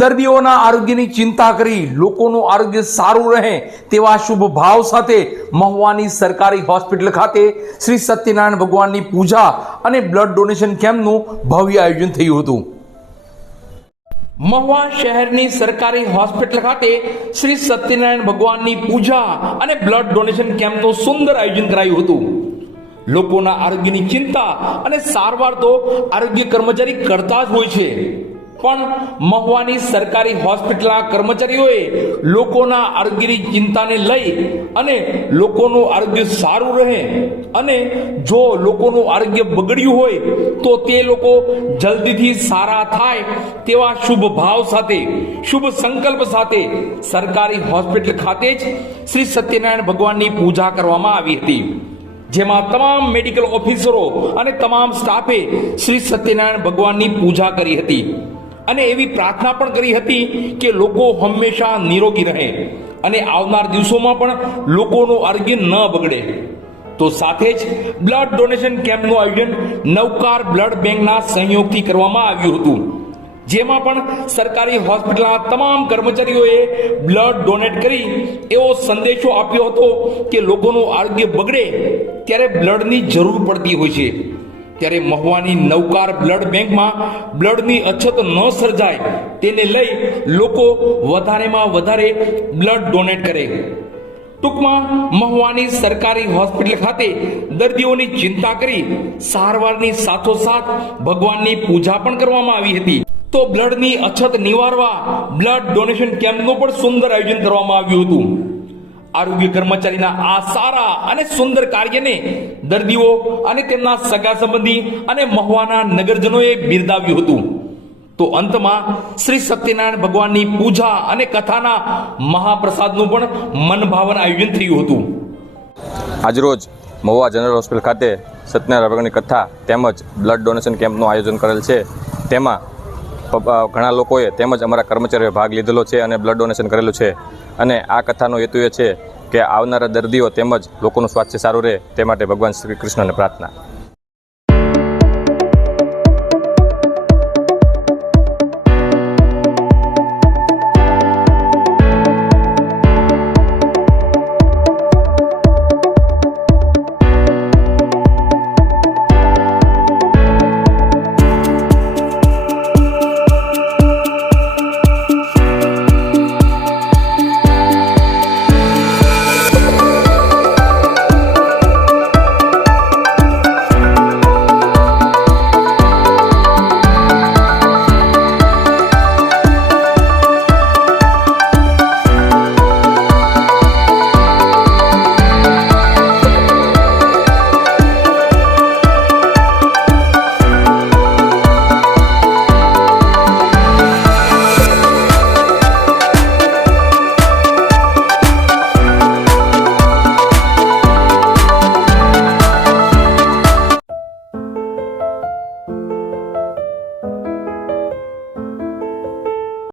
દર્દીઓના આરોગ્યની ચિંતા કરી લોકોનું આરોગ્ય સારું રહે તેવા શુભ ભાવ સાથે મહુવાની સરકારી હોસ્પિટલ ખાતે શ્રી સત્યનારાયણ ભગવાનની પૂજા અને બ્લડ ડોનેશન કેમ્પનું ભવ્ય આયોજન થયું હતું. મહુવા શહેરની સરકારી હોસ્પિટલ ખાતે શ્રી સત્યનારાયણ ભગવાનની પૂજા અને બ્લડ ડોનેશન કેમ્પનું સુંદર આયોજન કરાયું હતું. લોકોના આરોગ્યની ચિંતા અને સારવાર તો આરોગ્ય કર્મચારી કરતા જ હોય છે. પણ મહુવાની સરકારી હોસ્પિટલના કર્મચારીઓએ લોકોના આરોગ્યની ચિંતાને લઈ અને લોકોનું આરોગ્ય સારું રહે અને જો લોકોનું આરોગ્ય બગડ્યું હોય તો તે લોકો જલ્દીથી સારા થાય તેવા શુભ ભાવ સાથે, શુભ સંકલ્પ સાથે સરકારી હોસ્પિટલ ખાતે જ શ્રી સત્યનારાયણ ભગવાનની પૂજા કરવામાં આવી હતી. જેમાં તમામ મેડિકલ ઓફિસરો અને તમામ સ્ટાફે શ્રી સત્યનારાયણ ભગવાનની પૂજા કરી હતી. અને એવી પ્રાર્થના પણ કરી હતી કે લોકો હંમેશા નિરોગી રહે. અને આવનાર દિવસોમાં પણ લોકોનું આરોગ્ય ન બગડે. તો સાથે જ બ્લડ ડોનેશન કેમ્પનું આયોજન નવકાર બ્લડ બેંકના સહયોગથી કરવામાં આવ્યું હતું. જેમાં પણ સરકારી હોસ્પિટલના તમામ કર્મચારીઓએ બ્લડ ડોનેટ કરી એવો સંદેશો આપ્યો હતો કે લોકોનું આરોગ્ય બગડે ત્યારે બ્લડની જરૂર પડતી હોય છે. ત્યારે મહુવાની નવકાર બ્લડ બેંકમાં બ્લડની અછત ન સર્જાય, તેને લઈ લોકો વધારેમાં વધારે બ્લડ ડોનેટ કરે. ટૂંકમાં મહુવાની સરકારી હોસ્પિટલ ખાતે દર્દીઓની ચિંતા કરી સારવારની સાથોસાથ ભગવાનની પૂજા પણ કરવામાં આવી હતી. તો બ્લડની અછત નિવારવા બ્લડ ડોનેશન કેમ્પનું પણ સુંદર આયોજન કરવામાં આવ્યું હતું. આરોગ્ય કર્મચારીના આ સારા અને સુંદર કાર્યને દર્દીઓ અને તેમના સગા સંબંધી અને મહુવાના નગરજનોએ બિરદાવ્યું હતું. તો અંતમાં શ્રી સત્યનારાયણ ભગવાનની પૂજા અને કથાના મહાપ્રસાદનું પણ મનભાવન આયોજન થયું હતું. આજરોજ મહુવા જનરલ હોસ્પિટલ ખાતે સત્યનારાયણ ભગવાનની કથા તેમજ બ્લડ ડોનેશન કેમ્પનું આયોજન કરેલ છે. તેમાં ઘણા લોકોએ તેમજ અમારા કર્મચારીઓએ ભાગ લીધેલો છે અને બ્લડ ડોનેશન કરેલું છે. અને આ કથાનો હેતુ એ છે કે આવનારા દર્દીઓ તેમજ લોકોનું સ્વાસ્થ્ય સારું રહે તે માટે ભગવાન શ્રી કૃષ્ણને પ્રાર્થના.